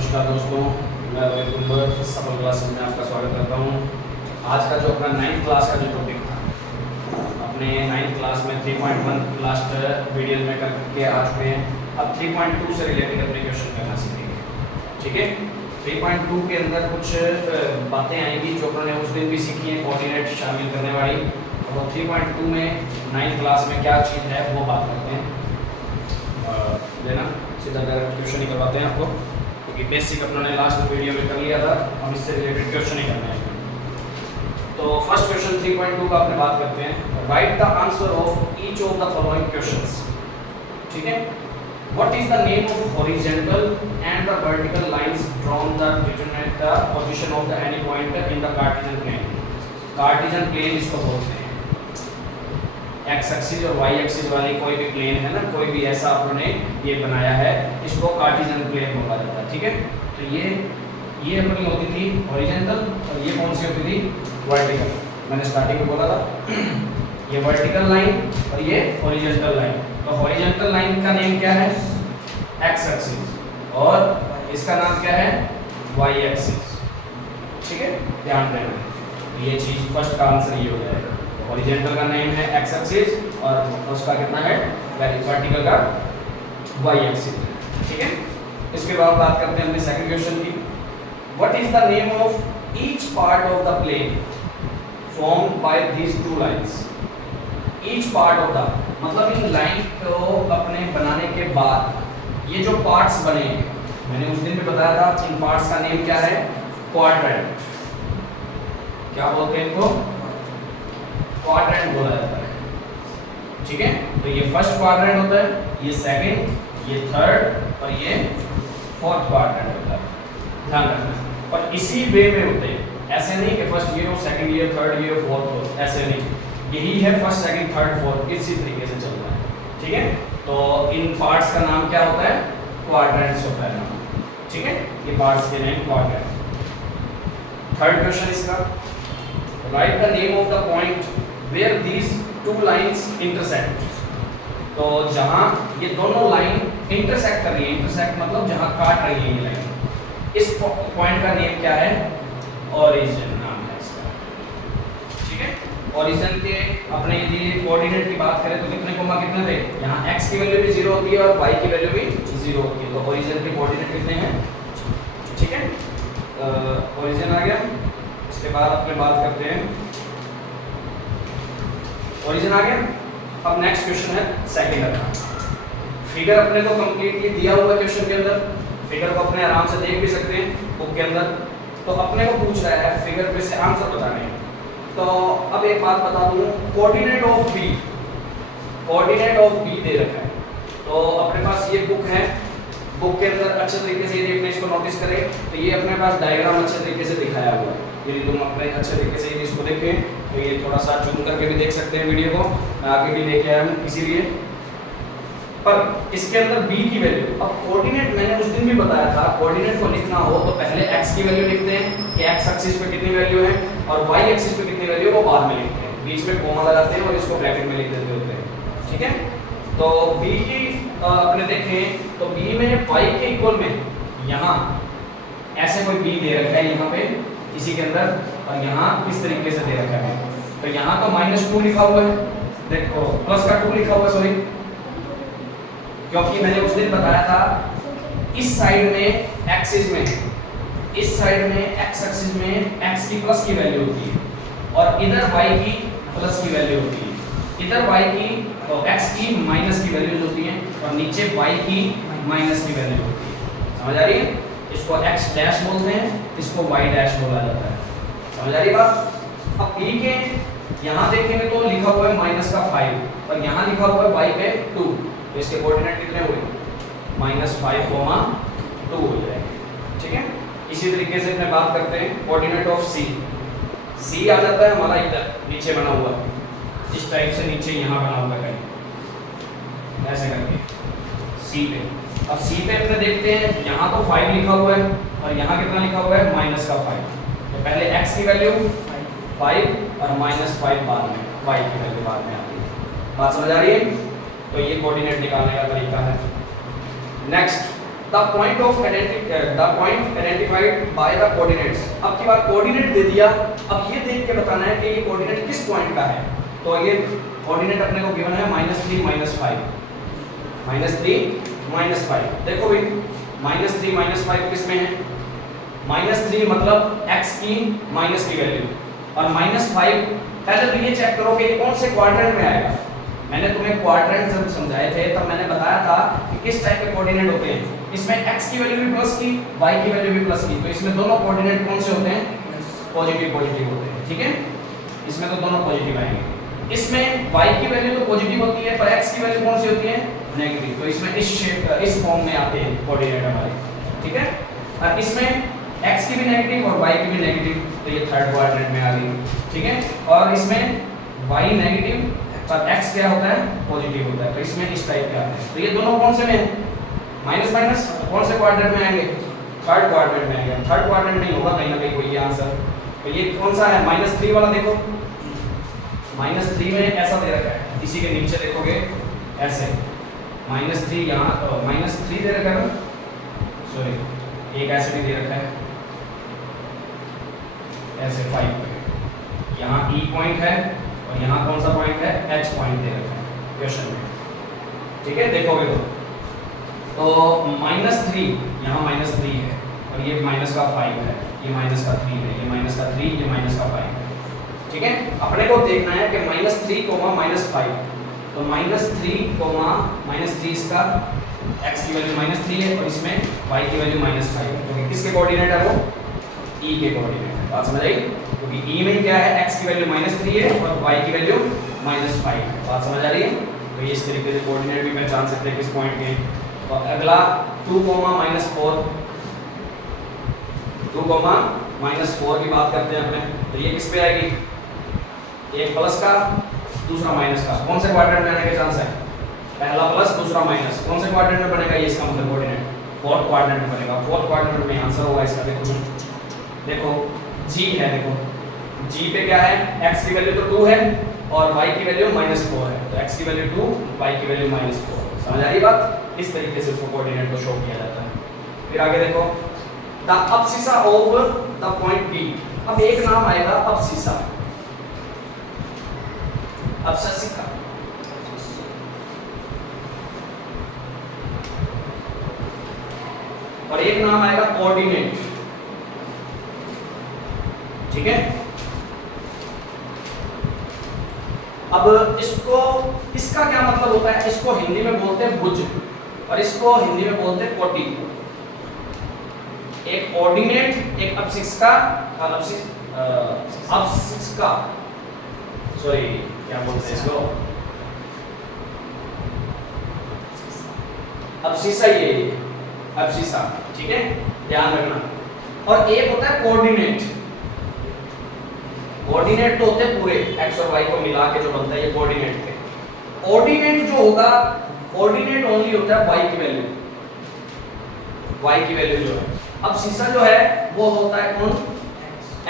नमस्कार दोस्तों, मैं रोहित कुंवर सफल क्लासेस में आपका स्वागत करता हूँ। आज का जो अपना 9th क्लास का जो टॉपिक था, अपने 9th क्लास में 3.1 लास्ट वीडियो में करके आ चुके हैं। अब 3.2 से रिलेटेड अपने क्वेश्चन करना सीखेंगे। ठीक है, 3.2 के अंदर कुछ बातें आएंगी जो अपने उस दिन भी सीखी हैं, कोऑर्डिनेट शामिल करने वाली। अब 3.2 में 9th क्लास में क्या चीज़ है वो बात करते हैं। लेना सीधा डायरेक्ट क्वेश्चन ही करवाते हैं आपको, क्योंकि बेसिक अपने लास्ट वीडियो में कर लिया था, हम इससे रिलेटेड क्वेश्चन ही करने हैं। तो फर्स्ट क्वेश्चन 3.2 का अपने बात करते हैं। Write the answer of each of the following questions. ठीक है, what is the name of horizontal and the vertical lines drawn that determine the position of the any point in the Cartesian plane. Cartesian plane इसको बोलते हैं। X axis और Y axis वाली कोई भी plane है ना, कोई भी ऐसा आपने ये बनाया है, इसको कार्टेशियन प्लेन बोला जाता है। ठीक है, तो ये अपनी होती थी हॉरिजॉन्टल और ये कौन सी होती थी वर्टिकल। मैंने स्टार्टिंग में बोला था ये वर्टिकल लाइन और ये हॉरिजॉन्टल लाइन। तो हॉरिजॉन्टल लाइन का नेम क्या है एक्स एक्सिस और इसका नाम क्या है वाई एक्सिस। ठीक है, ध्यान देना ये चीज फर्स्ट का आंसर ये हो जाएगा। हॉरिजॉन्टल का नेम है एक्स एक्सिस और उसका कितना है वर्टिकल का वाई एक्सिस। ठीक है, इसके बाद बात करते हैं अपने सेकंड क्वेश्चन की। What is the name of each part of the plane formed by these two lines. Each part of the मतलब इन लाइन को अपने बनाने के बाद ये जो पार्ट्स बने हैं, मैंने उस दिन भी बताया था, इन पार्ट्स का नेम क्या है क्वाड्रेंट। क्या बोलते हैं इनको क्वाड्रेंट बोला जाता है। ठीक है, तो ये फर्स्ट क्वाड्रेंट होता है, ये सेकंड, ये थर्ड और ये फोर्थ क्वाड्रेंट होता है। ध्यान रखना, और इसी वे में होते हैं, ऐसे नहीं कि फर्स्ट ये हो सेकंड ये थर्ड ये फोर्थ हो, ऐसे नहीं, यही है फर्स्ट सेकंड थर्ड फोर्थ, इसी तरीके से चलता है। ठीक है, तो इन पार्ट्स का नाम क्या होता है क्वाड्रेंट्स होता है नाम। ठीक है, ये पार्ट्स के नेम क्वाड्रेंट। थर्ड क्वेश्चन इसका, right the name of the point where these two lines intersect। तो जहां ये दोनों लाइन इंटरसेक्ट कर रही है, इंटरसेक्ट मतलब जहां काट रही है ये लाइन, इस पॉइंट का नेम क्या है ओरिजिन नाम है इसका। ठीक है, ओरिजिन के अपने यदि कोऑर्डिनेट की बात करें तो कितने कोमा कितने थे, यहाँ x की वैल्यू भी 0 होती है और y की वैल्यू भी 0 होती है। तो ओरिजिन के कोऑर्डिनेट कितने हैं। ठीक है, ओरिजिन आ गया। इसके बाद अपने बात करते हैं ओरिजिन आ गया। अब नेक्स्ट क्वेश्चन है सेकंड अपना। फिगर अपने को कंप्लीटली दिया हुआ है क्वेश्चन के अंदर, फिगर को अपने आराम से देख भी सकते हैं बुक के अंदर। तो अपने को पूछ रहा है फिगर पे से आंसर बताने हैं। तो अब एक बात बता दूं, coordinate of B, coordinate of B दे रखा है। तो अपने पास ये बुक है, बुक के अंदर अच्छे तरीके से यदि अपने इसको नोटिस करें तो ये अपने पास डायग्राम अच्छे तरीके से दिखाया हुआ है। यदि तुम अपने अच्छे तरीके से यदि इसको देखें तो ये थोड़ा सा जूम करके भी देख सकते हैं वीडियो को, मैं आगे भी लेके आया हूँ इसीलिए। पर इसके अंदर b की वैल्यू, अब कोऑर्डिनेट मैंने उस दिन भी बताया था, कोऑर्डिनेट को लिखना हो तो पहले x की वैल्यू लिखते हैं कि x एक्सिस पे कितनी वैल्यू है और y एक्सिस पे कितनी वैल्यू वो बाद में लिखते हैं, बीच में कोमा लगाते हैं और इसको ब्रैकेट में लिख देते होते हैं। ठीक है, तो b की अपने देखें तो b में y के इक्वल में यहाँ ऐसे कोई b दे रखा है यहाँ पे इसी के अंदर, और यहाँ किस तरीके से दे रखा है। तो यहाँ तो -2 लिखा हुआ है, देखो प्लस का 2 लिखा हुआ है, सॉरी, क्योंकि मैंने उस दिन बताया था इस साइड में एक्सिस में, इस साइड में x एक्सिस में x की प्लस की वैल्यू होती है और इधर y की प्लस की वैल्यू होती है, इधर y की तो x की माइनस की वैल्यूज होती हैं और नीचे y की माइनस की वैल्यू होती है। समझ आ रही है, इसको x डैश बोलते हैं, इसको y डैश बोला जाता है। समझ आ रही बात। अब b के यहाँ देखेंगे तो लिखा हुआ है -5 और यहाँ लिखा हुआ है y पे 2, तो इसके कोऑर्डिनेट कितने हुए -5, 2 हो जाएंगे। ठीक है, इसी तरीके से अपने बात करते हैं कोऑर्डिनेट ऑफ c। c आ जाता है हमारा इधर नीचे बना हुआ, इस टाइप से नीचे यहाँ बना हुआ है कहीं ऐसे करके c पे। अब c पे अपने देखते हैं यहाँ तो 5 लिखा हुआ है और यहाँ कितना लिखा हुआ है -5। तो पहले x की वैल्यू 5 और -5 बाद में, y की वैल्यू बाद में आती है। बात समझ आ रही है। तो ये कोऑर्डिनेट निकालने का तरीका है। Next the point identified by the coordinates. अब की बार कोऑर्डिनेट दे दिया, अब ये देख के बताना है कि ये कोऑर्डिनेट किस पॉइंट का है। तो ये कोऑर्डिनेट अपने को गिवन है -3 -5, -3 -5। देखो भाई -3 -5 किस में है? -3 मतलब x की माइनस की वैल्यू, और -5 पहले तो ये चेक करो कि कौन से क्वाड्रेंट में आएगा। मैंने तुम्हें क्वाड्रेंट जब समझाए थे तब मैंने बताया था कि किस टाइप के कोऑर्डिनेट होते हैं। इसमें x की वैल्यू भी प्लस की, y की वैल्यू भी प्लस की, तो इसमें दोनों कोऑर्डिनेट कौन से होते हैं? पॉजिटिव होते हैं, ठीक है। इसमें तो दोनों पॉजिटिव आएंगे। इसमें y की वैल्यू तो पॉजिटिव होती है, पर x की वैल्यू कौन सी होती है? नेगेटिव। तो इसमें इस शेप इस फॉर्म में आते हैं कोऑर्डिनेट हमारे, ठीक है। और इसमें x की भी नेगेटिव और y की भी नेगेटिव, तो ये थर्ड क्वाड्रेंट में आ गई, ठीक है। और इसमें y नेगेटिव पर x क्या होता है? पॉजिटिव होता है, तो इसमें इस टाइप के आते हैं। तो ये दोनों कौन से में है? Minus minus. कौन से क्वाड्रेंट में आएंगे? थर्ड क्वाड्रेंट में आएंगे। थर्ड क्वाड्रेंट नहीं होगा कहीं ना कहीं कोई ये आंसर। तो ये कौन सा है? -3 वाला। देखो -3 में ऐसा दे रखा है, इसी के नीचे देखोगे ऐसे -3 यहाँ -3 दे रखा है ना, सॉरी एक ऐसे भी दे रखा है ऐसे 5 पे। यहाँ E पॉइंट है और यहाँ कौन सा पॉइंट है? H पॉइंट दे रखा है क्वेश्चन में, ठीक है। देखोगे तो -3 यहाँ -3 है और ये माइनस का 5 है, ये माइनस का 3 है, ये माइनस का 3, ये माइनस का 5 है, ठीक है। अपने को देखना है कि -3, -5, तो -3, -3 इसका x की वैल्यू -3 है और इसमें y की वैल्यू -5 है, तो किसके कोऑर्डिनेट है वो? E के कोऑर्डिनेट है। बात समझ आई? क्योंकि E में क्या है? x की वैल्यू -3 है और y की वैल्यू -5 है। बात समझ आ रही है? तो ये इस तरीके से कोऑर्डिनेट भी पहचान सकते हैं किस पॉइंट के। तो अगला 2, -4, 2, -4 की बात करते हैं अपने, तो ये किस पे आएगी? एक प्लस का, दूसरा माइनस का। कौन से क्वाड्रेंट में आने के चांस है? पहला प्लस, दूसरा माइनस। कौन से क्वाड्रेंट में बनेगा ये? इसका मतलब कोऑर्डिनेट फोर्थ क्वाड्रेंट में बनेगा। फोर्थ क्वाड्रेंट में आंसर होगा इसका। देखो G है, देखो G पे क्या है? x की वैल्यू तो 2 है और y की वैल्यू -4 है, तो x की वैल्यू 2, y की वैल्यू -4। समझ आ रही बात? इस तरीके से उसको कोऑर्डिनेट को शो किया जाता है। फिर आगे देखो the abscissa of the point B। अब एक नाम आएगा अब्सिसा, अब्सिसा, और एक नाम आएगा कोऑर्डिनेट, ठीक है। अब इसको, इसका क्या मतलब होता है? इसको हिंदी में बोलते हैं भुज और इसको हिंदी में बोलते हैं कोटि। एक ऑर्डिनेट, एक अब्सिस्का, अब्सिस्का, सॉरी क्या बोलते हैं इसको? अब्सिसा, ये अब्सिसा, ठीक है, ध्यान रखना। और एक होता है कोऑर्डिनेट। कोऑर्डिनेट तो होते हैं पूरे x और y को मिला के जो बनता है, ये कोऑर्डिनेट थे। ऑर्डिनेट जो होगा, ऑर्डिनेट ओनली होता है y की वैल्यू, y की वैल्यू जो है। अब सीसा जो है वो होता है कौन?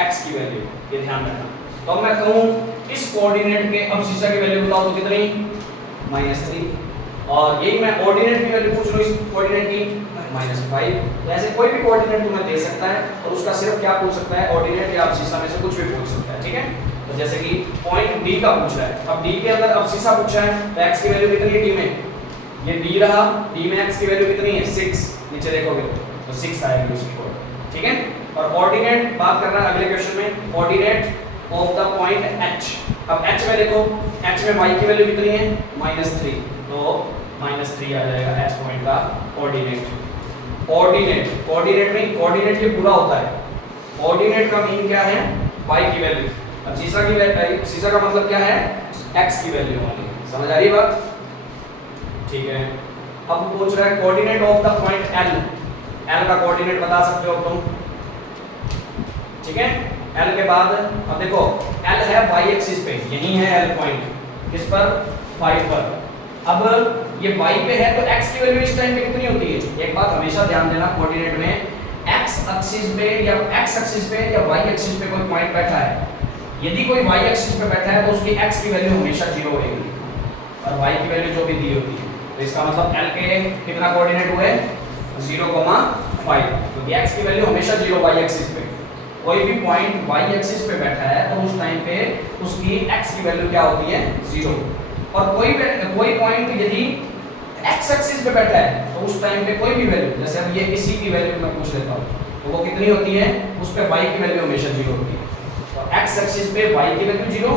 x की वैल्यू, ये ध्यान रखना। तो मैं कहूं इस कोऑर्डिनेट के अब सीसा की वैल्यू बताओ तो कितनी? -3। और यही मैं ऑर्डिनेट की वैल्यू पूछ लूं इस कोऑर्डिनेट की -5। तो ऐसे कोई भी कोऑर्डिनेट तुम्हें दे सकता है और उसका सिर्फ क्या पूछ सकता है? ऑर्डिनेट या अब्सिसा में से कुछ भी पूछ सकता है, ठीक है। तो जैसे कि पॉइंट D का पूछ रहा है, अब D के अंदर अब्सिसा पूछा है तो x की वैल्यू कितनी है D में? ये D रहा, D में x की वैल्यू कितनी है? 6। नीचे देखोगे तो 6 आएगी उसकी कोड, ठीक है। और ऑर्डिनेट बात करना है अगले क्वेश्चन में, ordinate of the point H। अब H में देखो, H में y की वैल्यू कितनी है? -3, तो -3 आ जाएगा H पॉइंट का ऑर्डिनेट। ऑर्डिनेट, कोऑर्डिनेट में कोऑर्डिनेट ये पूरा होता है। ऑर्डिनेट का मीन क्या है? y की वैल्यू। अब सीसा की वैल्यू, सीसा का मतलब क्या है? x की वैल्यू होगी। समझ आ रही है बात? ठीक है। अब वो पूछ रहा है coordinate of the point L। L का कोऑर्डिनेट बता सकते हो तुम, ठीक है। L के बाद अब देखो L है y एक्सिस पे, यही है L पॉइंट, किस पर? 5 पर। अब ये y पे है तो x की वैल्यू इस टाइम पे कितनी होती है? एक बात हमेशा ध्यान देना, कोऑर्डिनेट में x एक्सिस पे या x एक्सिस पे या y एक्सिस पे कोई पॉइंट बैठा है, यदि कोई y एक्सिस पे बैठा है तो उसकी x की वैल्यू हमेशा 0 होगी और y की वैल्यू जो भी दी होती है। तो इसका मतलब L के कितना कोऑर्डिनेट हुए? 0,5। तो x की वैल्यू हमेशा 0 y एक्सिस पे, कोई भी पॉइंट y एक्सिस पे बैठा है तो उस टाइम पे उसकी x की वैल्यू क्या होती है 0। और कोई पॉइंट यदि x एक्सिस पे बैठा है तो उस टाइम पे कोई भी वैल्यू, जैसे अब ये इसी की वैल्यू मैं पूछ लेता हूँ तो वो कितनी होती है, उस पे y की वैल्यू हमेशा 0 होती है। तो x एक्सिस पे y की वैल्यू 0,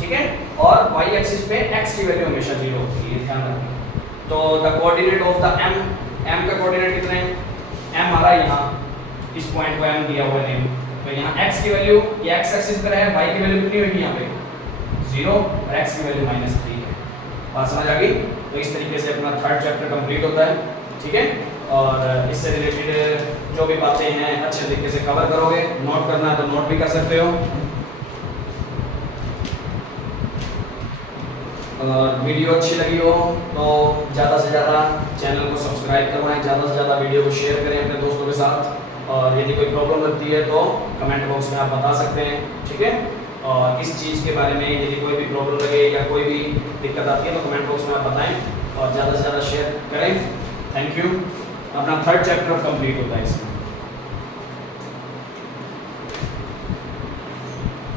ठीक है, और y एक्सिस पे x की वैल्यू हमेशा 0 होती है, ध्यान रखना। तो the coordinate of the m का कोऑर्डिनेट कितने हैं, m आ रहा है यहाँ, इस पॉइंट को m दिया हुआ है, तो यहाँ x की वैल्यू, ये x एक्सिस पर है, y की वैल्यू कितनी होगी यहाँ पे 0 और x की वैल्यू -3 है। बात समझ आ गई? तो इस तरीके से अपना थर्ड चैप्टर कंप्लीट होता है, ठीक है। और इससे रिलेटेड जो भी बातें हैं अच्छे तरीके से कवर करोगे, नोट करना है तो नोट भी कर सकते हो। और वीडियो अच्छी लगी हो तो ज़्यादा से ज़्यादा चैनल को सब्सक्राइब करवाएं, ज़्यादा से ज़्यादा वीडियो को शेयर करें अपने दोस्तों के साथ। और यदि कोई प्रॉब्लम लगती है तो कमेंट बॉक्स में आप बता सकते हैं, ठीक है। और इस चीज़ के बारे में यदि कोई भी प्रॉब्लम लगे या कोई भी दिक्कत आती है तो कमेंट बॉक्स में आप बताएं और ज़्यादा से ज़्यादा शेयर करें। Thank you. अपना थर्ड चैप्टर कंप्लीट होता है इसमें।